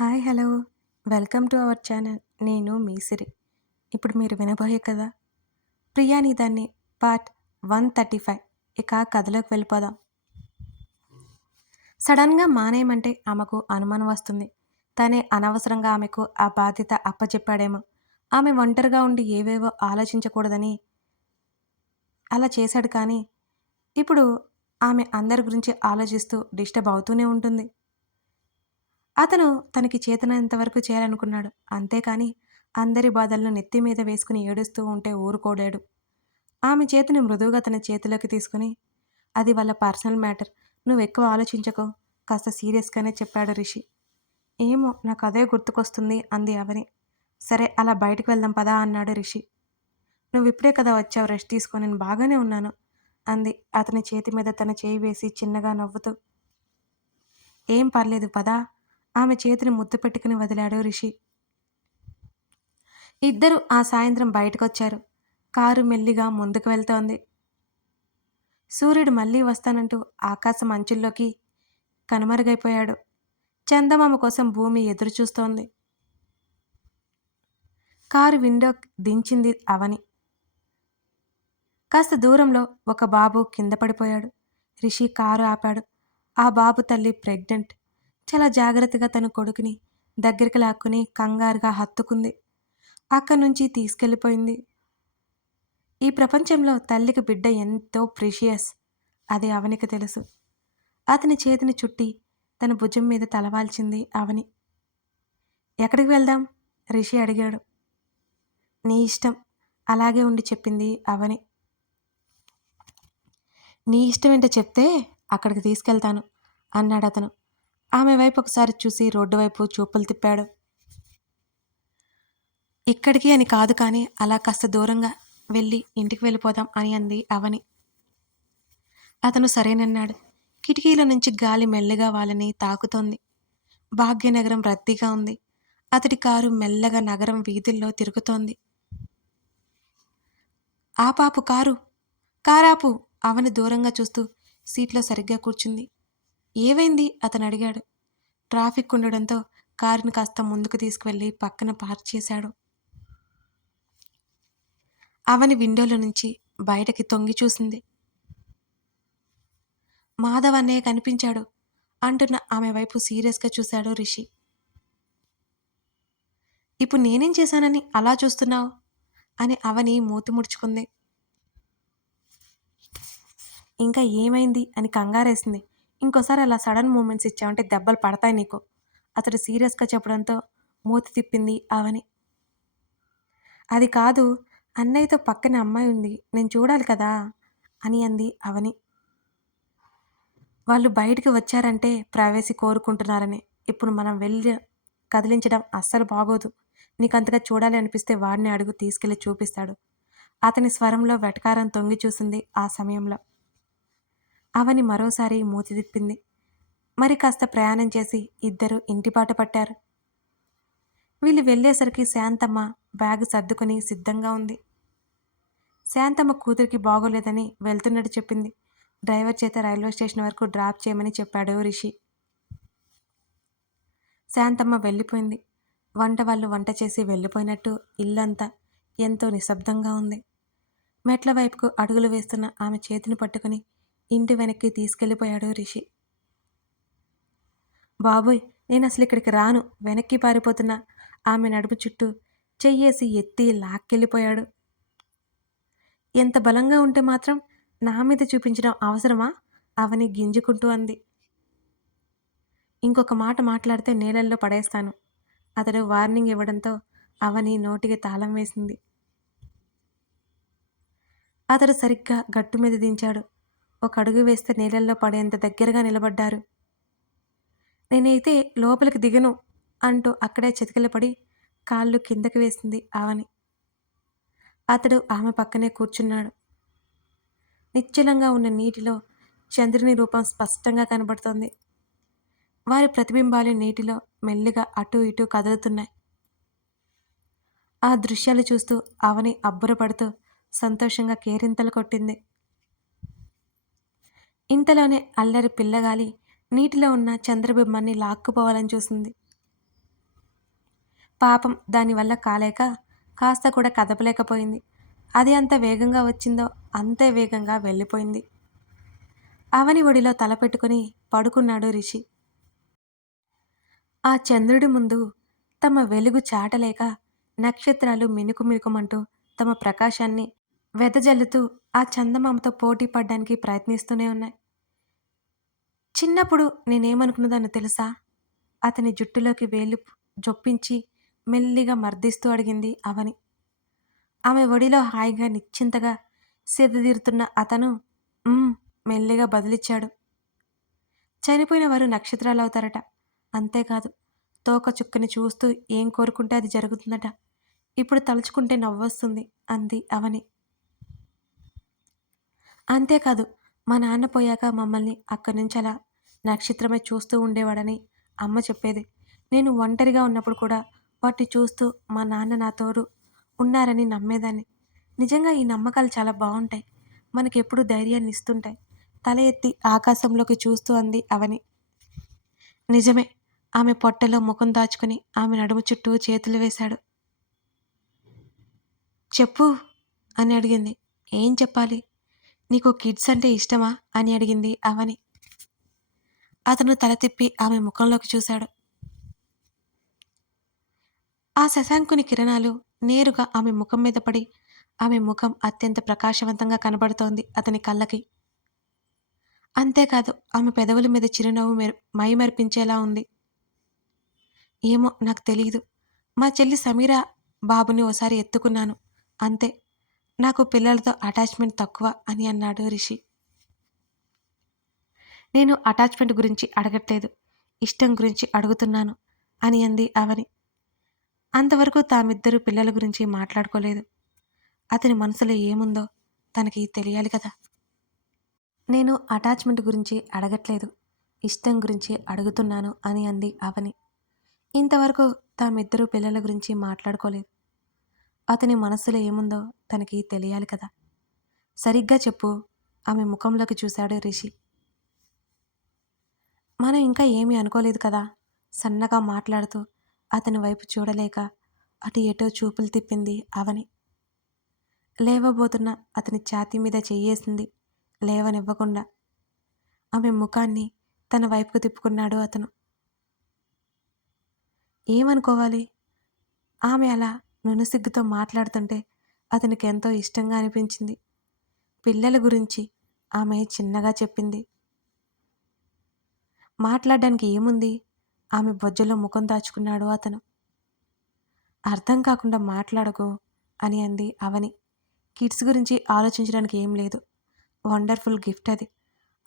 Hi hello welcome to our channel. నేను మీ సిరి. ఇప్పుడు మీరు వినబోయే కదా ప్రియాని దాన్ని పార్ట్ 135. ఇక కథలోకి వెళ్ళిపోదాం. సడన్గా మానేయమంటే ఆమెకు అనుమానం వస్తుంది. తనే అనవసరంగా ఆమెకు ఆ బాధ్యత అప్పచెప్పాడేమో. ఆమె ఒంటరిగా ఉండి ఏవేవో ఆలోచించకూడదని అలా చేశాడు. కానీ ఇప్పుడు ఆమె అందరి గురించి ఆలోచిస్తూ డిస్టర్బ్ అవుతూనే ఉంటుంది. అతను తనకి చేతనైనంత వరకు చేయాలనుకున్నాడు. అంతేకాని అందరి బాధలను నెత్తి మీద వేసుకుని ఏడుస్తూ ఉంటే ఊరుకోలేడు. ఆమె చేతిని మృదువుగా తన చేతిలోకి తీసుకుని, అది వాళ్ళ పర్సనల్ మ్యాటర్. నువ్వెక్కువ ఆలోచించకు. కాస్త సీరియస్‌గానే చెప్పాడు రిషి. ఏమో నాకదే గుర్తుకొస్తుంది అంది అవని. సరే అలా బయటికి వెళ్దాం పదా అన్నాడు రిషి. నువ్విప్పుడే కదా వచ్చావు, రెస్ట్ తీసుకో, నేను బాగానే ఉన్నాను అంది అతని చేతి మీద తన చేయి వేసి చిన్నగా నవ్వుతూ. ఏం పర్లేదు పదా ఆమె చేతిని ముద్దు పెట్టుకుని వదిలాడు రిషి. ఇద్దరూ ఆ సాయంత్రం బయటకొచ్చారు. కారు మెల్లిగా ముందుకు వెళ్తోంది. సూర్యుడు మళ్ళీ వస్తానంటూ ఆకాశం అంచుల్లోకి కనుమరుగైపోయాడు. చందమామ కోసం భూమి ఎదురుచూస్తోంది. కారు విండో దించింది అవని. కాస్త దూరంలో ఒక బాబు కింద పడిపోయాడు. రిషి కారు ఆపాడు. ఆ బాబు తల్లి ప్రెగ్నెంట్. చాలా జాగ్రత్తగా తన కొడుకుని దగ్గరికి లాక్కుని కంగారుగా హత్తుకుంది. అక్కడి నుంచి తీసుకెళ్ళిపోయింది. ఈ ప్రపంచంలో తల్లికి బిడ్డ ఎంతో ప్రీషియస్. అది అవనికి తెలుసు. అతని చేతిని చుట్టి తన భుజం మీద తలవాల్చింది అవని. ఎక్కడికి వెళ్దాం? రిషి అడిగాడు. నీ ఇష్టం అలాగే ఉండి చెప్పింది అవని. నీ ఇష్టమేంటో చెప్తే అక్కడికి తీసుకెళ్తాను అన్నాడతను. ఆమె వైపు ఒకసారి చూసి రోడ్డు వైపు చూపులు తిప్పాడు. ఇక్కడికి అని కాదు, కానీ అలా కాస్త దూరంగా వెళ్ళి ఇంటికి వెళ్ళిపోదాం అని అంది అవని. అతను సరేనన్నాడు. కిటికీల నుంచి గాలి మెల్లగా వాళ్ళని తాకుతోంది. భాగ్యనగరం రద్దీగా ఉంది. అతడి కారు మెల్లగా నగరం వీధుల్లో తిరుగుతోంది. ఆపాపు కారు, కారాపు అవని దూరంగా చూస్తూ సీట్లో సరిగ్గా కూర్చుంది. ఏవైంది అతను అడిగాడు. ట్రాఫిక్ ఉండడంతో కారుని కాస్త ముందుకు తీసుకువెళ్ళి పక్కన పార్క్ చేశాడు. అవని విండోలో నుంచి బయటకి తొంగి చూసింది. మాధవ్ అన్నయ్య కనిపించాడు అంటున్న ఆమె వైపు సీరియస్గా చూశాడు రిషి. ఇప్పుడు నేనేం చేశానని అలా చూస్తున్నావు అని అవని మూతి ముడుచుకుంది. ఇంకా ఏమైంది అని కంగారేసింది. ఇంకోసారి అలా సడన్ మూమెంట్స్ ఇచ్చావంటే దెబ్బలు పడతాయి నీకు. అతడు సీరియస్గా చెప్పడంతో మూతి తిప్పింది అవని. అది కాదు, అన్నయ్యతో పక్కన అమ్మాయి ఉంది, నేను చూడాలి కదా అని అంది అవని. వాళ్ళు బయటికి వచ్చారంటే ప్రైవసీ కోరుకుంటున్నారని. ఇప్పుడు మనం వెళ్ళి కదిలించడం అస్సలు బాగోదు. నీకంతగా చూడాలి అనిపిస్తే వాడిని అడుగు, తీసుకెళ్లి చూపిస్తాడు. అతని స్వరంలో వెటకారం తొంగి చూసింది ఆ సమయంలో. అవని మరోసారి మూతి తిప్పింది. మరి కాస్త ప్రయాణం చేసి ఇద్దరు ఇంటిబాట పట్టారు. వీళ్ళు వెళ్ళేసరికి శాంతమ్మ బ్యాగు సర్దుకుని సిద్ధంగా ఉంది. శాంతమ్మ కూతురికి బాగోలేదని వెళ్తున్నట్టు చెప్పింది. డ్రైవర్ చేత రైల్వే స్టేషన్ వరకు డ్రాప్ చేయమని చెప్పాడు రిషి. శాంతమ్మ వెళ్ళిపోయింది. వాళ్ళు వంట చేసి వెళ్ళిపోయినట్టు ఇల్లంతా ఎంతో నిశ్శబ్దంగా ఉంది. మెట్ల వైపుకు అడుగులు వేస్తున్న ఆమె చేతిని పట్టుకుని ఇంటి వెనక్కి తీసుకెళ్ళిపోయాడు రిషి. బాబోయ్, నేను అసలు ఇక్కడికి రాను, వెనక్కి పారిపోతున్నా ఆమె నడుపు చుట్టూ చెయ్యేసి ఎత్తి లాక్కెళ్ళిపోయాడు. ఎంత బలంగా ఉంటే మాత్రం నా మీద చూపించడం అవసరమా? అవని గింజుకుంటూ అంది. ఇంకొక మాట మాట్లాడితే నేలల్లో పడేస్తాను. అతడు వార్నింగ్ ఇవ్వడంతో అవని నోటికి తాళం వేసింది. అతడు సరిగ్గా గట్టు మీద దించాడు. ఒక అడుగు వేస్తే నీళ్ళల్లో పడేంత దగ్గరగా నిలబడ్డారు. నేనైతే లోపలికి దిగను అంటూ అక్కడే చితికిలపడి కాళ్ళు కిందకి వేసింది అవని. అతడు ఆమె పక్కనే కూర్చున్నాడు. నిశ్చలంగా ఉన్న నీటిలో చంద్రుని రూపం స్పష్టంగా కనబడుతోంది. వారి ప్రతిబింబాలు నీటిలో మెల్లిగా అటూ ఇటూ కదులుతున్నాయి. ఆ దృశ్యాలు చూస్తూ అవని అబ్బురపడుతూ సంతోషంగా కేరింతలు కొట్టింది. ఇంతలోనే అల్లరి పిల్లగాలి నీటిలో ఉన్న చంద్రబింబాన్ని లాక్కుపోవాలని చూసింది. పాపం దానివల్ల కాలేక కాస్త కూడా కదపలేకపోయింది. అది ఎంత వేగంగా వచ్చిందో అంతే వేగంగా వెళ్ళిపోయింది. అవని ఒడిలో తల పెట్టుకుని పడుకున్నాడు రిషి. ఆ చంద్రుడి ముందు తమ వెలుగు చాటలేక నక్షత్రాలు మినుకు మినుకుమంటూ తమ ప్రకాశాన్ని వెదజల్లుతూ ఆ చందమామతో పోటీ పడ్డానికి ప్రయత్నిస్తూనే ఉన్నాయి. చిన్నప్పుడు నేనేమనుకున్నదాన్నో తెలుసా? అతని జుట్టులోకి వేలు జొప్పించి మెల్లిగా మర్దిస్తూ అడిగింది అవని. ఆమె ఒడిలో హాయిగా నిశ్చింతగా సేదదీరుతున్న అతను "ఉమ్" మెల్లిగా బదులిచ్చాడు. చనిపోయిన వారు నక్షత్రాలవుతారట. అంతేకాదు, తోక చుక్కని చూస్తూ ఏం కోరుకుంటే అది జరుగుతుందట. ఇప్పుడు తలుచుకుంటే నవ్వొస్తుంది అంది అవని. అంతేకాదు, మా నాన్న పోయాక మమ్మల్ని అక్కడి నుంచి అలా నక్షత్రమే చూస్తూ ఉండేవాడని అమ్మ చెప్పేది. నేను ఒంటరిగా ఉన్నప్పుడు కూడా వాటిని చూస్తూ మా నాన్న నా తోడు ఉన్నారని నమ్మేదాన్ని. నిజంగా ఈ నమ్మకాలు చాలా బావుంటాయి. మనకెప్పుడు ధైర్యాన్ని ఇస్తుంటాయి. తల ఎత్తి ఆకాశంలోకి చూస్తూ అంది అవని. నిజమే. ఆమె పొట్టలో ముఖం దాచుకుని ఆమె నడుము చుట్టూ చేతులు వేశాడు. చెప్పు అని అడిగింది. ఏం చెప్పాలి? నీకు కిడ్స్ అంటే ఇష్టమా అని అడిగింది అవని. అతను తల తిప్పి ఆమె ముఖంలోకి చూశాడు. ఆ శశాంకుని కిరణాలు నేరుగా ఆమె ముఖం మీద పడి ఆమె ముఖం అత్యంత ప్రకాశవంతంగా కనబడుతోంది అతని కళ్ళకి. అంతేకాదు, ఆమె పెదవుల మీద చిరునవ్వు మైమరిపించేలా ఉంది. ఏమో నాకు తెలీదు. మా చెల్లి సమీర బాబుని ఓసారి ఎత్తుకున్నాను. అంతే. నాకు పిల్లలతో అటాచ్‌మెంట్ తక్కువ అని అన్నాడు రిషి. నేను అటాచ్‌మెంట్ గురించి అడగట్లేదు. ఇష్టం గురించి అడుగుతున్నాను అని అంది అవని. అంతవరకు తామిద్దరూ పిల్లల గురించి మాట్లాడుకోలేదు. అతని మనసులో ఏముందో తనకి తెలియాలి కదా! నేను అటాచ్‌మెంట్ గురించి అడగట్లేదు. ఇష్టం గురించి అడుగుతున్నాను అని అంది అవని. ఇంతవరకు తామిద్దరూ పిల్లల గురించి మాట్లాడుకోలేదు. అతని మనస్సులో ఏముందో తనకి తెలియాలి కదా! సరిగ్గా చెప్పు. ఆమె ముఖంలోకి చూశాడు రిషి. మనం ఇంకా ఏమీ అనుకోలేదు కదా! సన్నగా మాట్లాడుతూ అతని వైపు చూడలేక అటు ఎటో చూపులు తిప్పింది అవని. లేవబోతున్న అతని ఛాతీ మీద చెయ్యేసింది లేవనివ్వకుండా. ఆమె ముఖాన్ని తన వైపుకు తిప్పుకున్నాడు అతను. ఏమనుకోవాలి? ఆమె అలా నునుసిగ్గుతో మాట్లాడుతుంటే అతనికి ఎంతో ఇష్టంగా అనిపించింది. పిల్లల గురించి ఆమె చిన్నగా చెప్పింది. మాట్లాడడానికి ఏముంది? ఆమె బొజ్జలో ముఖం దాచుకున్నాడు అతను. అర్థం కాకుండా మాట్లాడకు అని అంది అవని. కిడ్స్ గురించి ఆలోచించడానికి ఏం లేదు. వండర్ఫుల్ గిఫ్ట్ అది.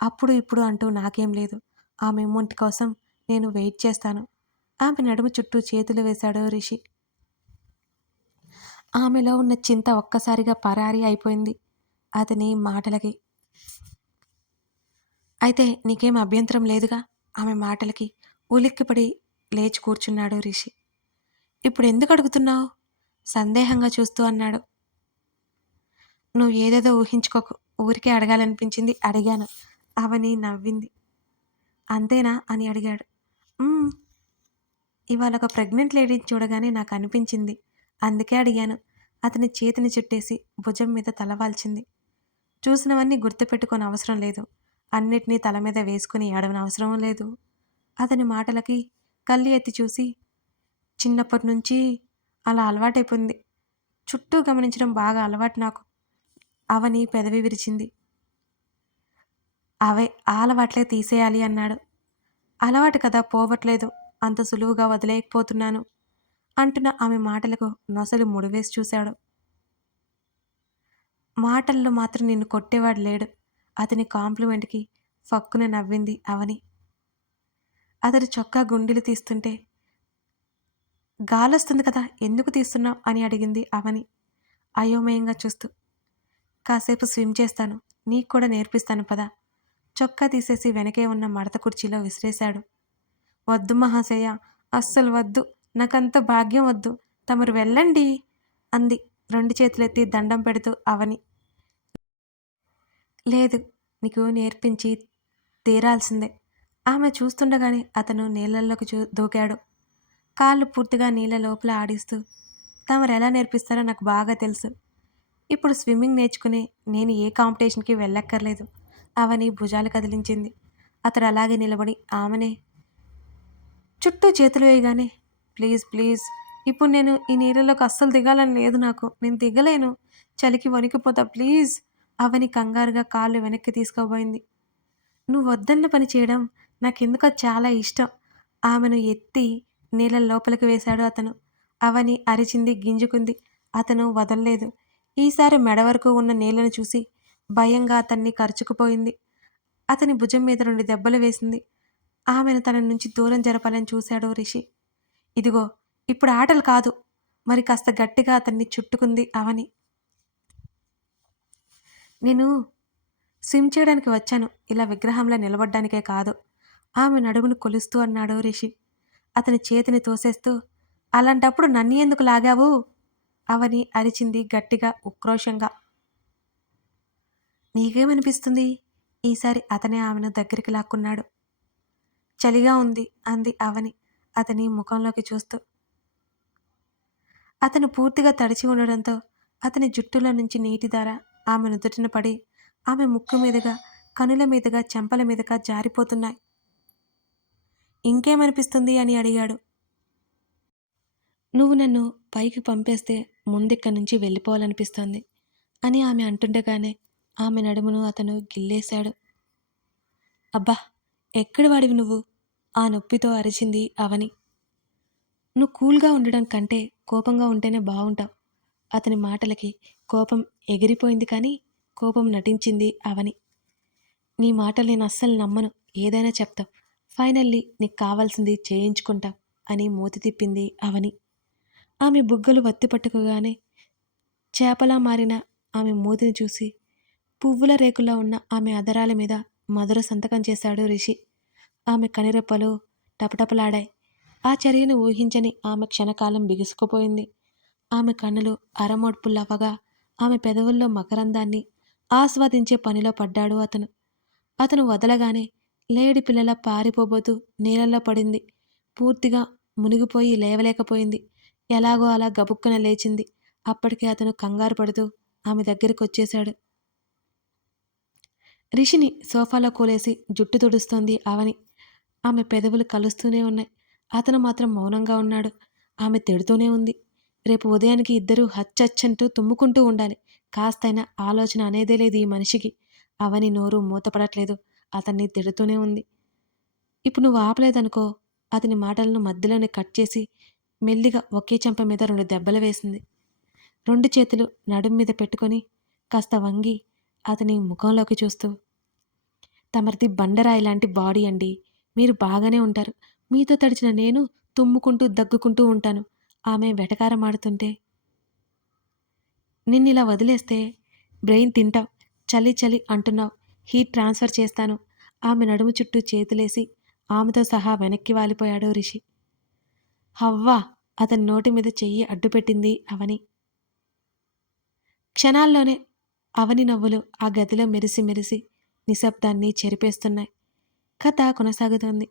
అప్పుడు ఇప్పుడు అంటూ నాకేం లేదు. ఆ మొమెంట్ కోసం నేను వెయిట్ చేస్తాను. ఆమె నడుము చుట్టూ చేతులు వేశాడు రిషి. ఆమెలో ఉన్న చింత ఒక్కసారిగా పరారీ అయిపోయింది అతని మాటలకి. అయితే నీకేం అభ్యంతరం లేదుగా? ఆమె మాటలకి ఉలిక్కిపడి లేచి కూర్చున్నాడు రిషి. ఇప్పుడెందుకు అడుగుతున్నావు? సందేహంగా చూస్తూ అన్నాడు. నువ్వు ఏదేదో ఊహించుకోకు. ఊరికే అడగాలనిపించింది అడిగాను. అవని నవ్వింది. అంతేనా అని అడిగాడు. "హ్మ్. ఇవాళ ఒక ప్రెగ్నెంట్ లేడీని చూడగానే నాకు అనిపించింది. అందుకే అడిగాను." అతని చేతిని చుట్టేసి భుజం మీద తల వాల్చింది. చూసినవన్నీ గుర్తుపెట్టుకోని అవసరం లేదు. అన్నిటినీ తల మీద వేసుకుని ఏడవనవసరం లేదు. అతని మాటలకి కళ్ళు ఎత్తి చూసి, చిన్నప్పటి నుంచి అలా అలవాటైపోయింది. చుట్టూ గమనించడం బాగా అలవాటు నాకు. అవని పెదవి విరిచింది. అవే ఆ అలవాట్లే తీసేయాలి అన్నాడు. అలవాటు కదా పోవట్లేదు. అంత సులువుగా వదిలేయకపోతున్నాను అంటున్న ఆమె మాటలకు నొసలు ముడివేసి చూశాడు. మాటల్లో మాత్రం నిన్ను కొట్టేవాడు లేడు. అతని కాంప్లిమెంట్‌కి ఫక్కున నవ్వింది అవని. అతడు చొక్కా గుండీలు తీస్తుంటే, గాలొస్తుంది కదా ఎందుకు తీస్తున్నావు అని అడిగింది అవని అయోమయంగా చూస్తూ. కాసేపు స్విమ్ చేస్తాను. నీకు కూడా నేర్పిస్తాను పద. చొక్కా తీసేసి వెనకే ఉన్న మడత కుర్చీలో విసిరేశాడు. వద్దు మహాశయ, అస్సలు వద్దు. నాకంత భాగ్యం వద్దు. తమరు వెళ్ళండి అంది 2 చేతులెత్తి దండం పెడుతూ అవని. లేదు, నీకు నేర్పించి తీరాల్సిందే. ఆమె చూస్తుండగానే అతను నీళ్ళల్లోకి దూకాడు. కాళ్ళు పూర్తిగా నీళ్ళ లోపల ఆడిస్తూ, తమరెలా నేర్పిస్తారో నాకు బాగా తెలుసు. ఇప్పుడు స్విమ్మింగ్ నేర్చుకుని నేను ఏ కాంపిటీషన్‌కి వెళ్ళక్కర్లేదు. అవని భుజాలు కదిలించింది. అతడు అలాగే నిలబడి ఆమెనే చుట్టూ చేతులు వేయగానే, ప్లీజ్ ప్లీజ్ ఇప్పుడు నేను ఈ నీళ్ళలోకి అస్సలు దిగాలని లేదు నాకు. నేను దిగలేను. చలికి వణికిపోతా ప్లీజ్. అవని కంగారుగా కాళ్ళు వెనక్కి తీసుకోబోయింది. నువ్వు వద్దన్న పని చేయడం నాకెందుకో చాలా ఇష్టం. ఆమెను ఎత్తి నీళ్ళ లోపలికి వేశాడు అతను. అవని అరిచింది, గింజుకుంది. అతను వదల్లేదు. ఈసారి మెడ వరకు ఉన్న నీళ్ళను చూసి భయంగా అతన్ని కరుచుకుపోయింది. అతని భుజం మీద 2 దెబ్బలు వేసింది. ఆమెను తన నుంచి దూరం జరపాలని చూశాడు రిషి. ఇదిగో ఇప్పుడు ఆటలు కాదు. మరి కాస్త గట్టిగా అతన్ని చుట్టుకుంది అవని. నేను స్విమ్ చేయడానికి వచ్చాను. ఇలా విగ్రహంలా నిలబడ్డానికే కాదు. ఆమె నడుమును కొలుస్తూ అన్నాడు రిషి. అతని చేతిని తోసేస్తూ, అలాంటప్పుడు నన్ను ఎందుకు లాగావు? అవని అరిచింది గట్టిగా, ఉక్రోషంగా. నీకేమనిపిస్తుంది? ఈసారి అతనే ఆమెను దగ్గరికి లాక్కున్నాడు. చలిగా ఉంది అంది అవని అతని ముఖంలోకి చూస్తూ. అతను పూర్తిగా తడిచి ఉండడంతో అతని జుట్టులో నుంచి నీటిధార ఆమె నుదుటిన పడి ఆమె ముక్కు మీదుగా, కనుల మీదుగా, చెంపల మీదుగా జారిపోతున్నాయి. ఇంకేమనిపిస్తుంది అని అడిగాడు. నువ్వు నన్ను పైకి పంపేస్తే ముందిక్కడి నుంచి వెళ్ళిపోవాలనిపిస్తోంది అని ఆమె అంటుండగానే ఆమె నడుమును అతను గిల్లేశాడు. అబ్బా, ఎక్కడి వాడివి నువ్వు? ఆ నొప్పితో అరిచింది అవని. నువ్వు కూల్గా ఉండడం కంటే కోపంగా ఉంటేనే బావుంటావు. అతని మాటలకి కోపం ఎగిరిపోయింది కానీ కోపం నటించింది అవని. నీ మాటలు నేను అస్సలు నమ్మను. ఏదైనా చెప్తావు. ఫైనల్లీ నీకు కావాల్సింది చేయించుకుంటావు అని మూతి తిప్పింది అవని. ఆమె బుగ్గలు వత్తి పట్టుకోగానే చేపలా మారిన ఆమె మూతిని చూసి పువ్వుల రేకులా ఉన్న ఆమె అదరాల మీద మధుర సంతకం చేశాడు రిషి. ఆమె కనురెప్పలు టపటపలాడాయి. ఆ చర్యను ఊహించని ఆమె క్షణకాలం బిగుసుకుపోయింది. ఆమె కన్నులు అరమోడ్పులవ్వగా ఆమె పెదవుల్లో మకరందాన్ని ఆస్వాదించే పనిలో పడ్డాడు అతను. అతను వదలగానే లేడి పిల్లలా పారిపోబోతూ నీళ్ళల్లో పడింది. పూర్తిగా మునిగిపోయి లేవలేకపోయింది. ఎలాగో అలా గబుక్కున లేచింది. అప్పటికే అతను కంగారు పడుతూ ఆమె దగ్గరికొచ్చేశాడు. రిషిని సోఫాలో కూలేసి జుట్టు తుడుస్తోంది అవని. ఆమె పెదవులు కలుస్తూనే ఉన్నాయి. అతను మాత్రం మౌనంగా ఉన్నాడు. ఆమె తిడుతూనే ఉంది. రేపు ఉదయానికి ఇద్దరూ హచ్చచ్చంటూ తుమ్ముకుంటూ ఉండాలి. కాస్తైనా ఆలోచన అనేదే లేదు ఈ మనిషికి. అవని నోరు మూతపడట్లేదు. అతన్ని తిడుతూనే ఉంది. ఇప్పుడు నువ్వు ఆపలేదనుకో. అతని మాటలను మధ్యలోనే కట్ చేసి మెల్లిగా ఒకే చెంప మీద 2 దెబ్బలు వేసింది. 2 చేతులు నడుం మీద పెట్టుకొని కాస్త వంగి అతని ముఖంలోకి చూస్తూ, తమరిది బండరాయి లాంటి బాడీ అండి. మీరు బాగానే ఉంటారు. మీతో తడిచిన నేను తుమ్ముకుంటూ దగ్గుకుంటూ ఉంటాను. ఆమె వెటకారమాడుతుంటే, నిన్నిలా వదిలేస్తే బ్రెయిన్ తింటావు. చలి చలి అంటున్నావు. హీట్ ట్రాన్స్ఫర్ చేస్తాను. ఆమె నడుము చుట్టూ చేతులేసి ఆమెతో సహా వెనక్కి వాలిపోయాడు రిషి. హవ్వా! అతని నోటి మీద చెయ్యి అడ్డుపెట్టింది అవని. క్షణాల్లోనే అవని నవ్వులు ఆ గదిలో మెరిసి మెరిసి నిశ్శబ్దాన్ని చెరిపేస్తున్నాయి. కథ కొనసాగుతోంది.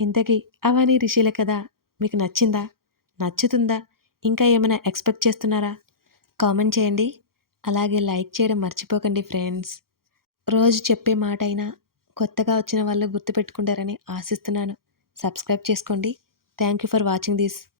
ఇంతకీ అవని రిషిల కథ మీకు నచ్చిందా? నచ్చుతుందా? ఇంకా ఏమైనా ఎక్స్పెక్ట్ చేస్తున్నారా? కామెంట్ చేయండి. అలాగే లైక్ చేయడం మర్చిపోకండి ఫ్రెండ్స్. రోజు చెప్పే మాట అయినా కొత్తగా వచ్చిన వాళ్ళు గుర్తుపెట్టుకుంటారని ఆశిస్తున్నాను. సబ్స్క్రైబ్ చేసుకోండి. Thank you for watching this.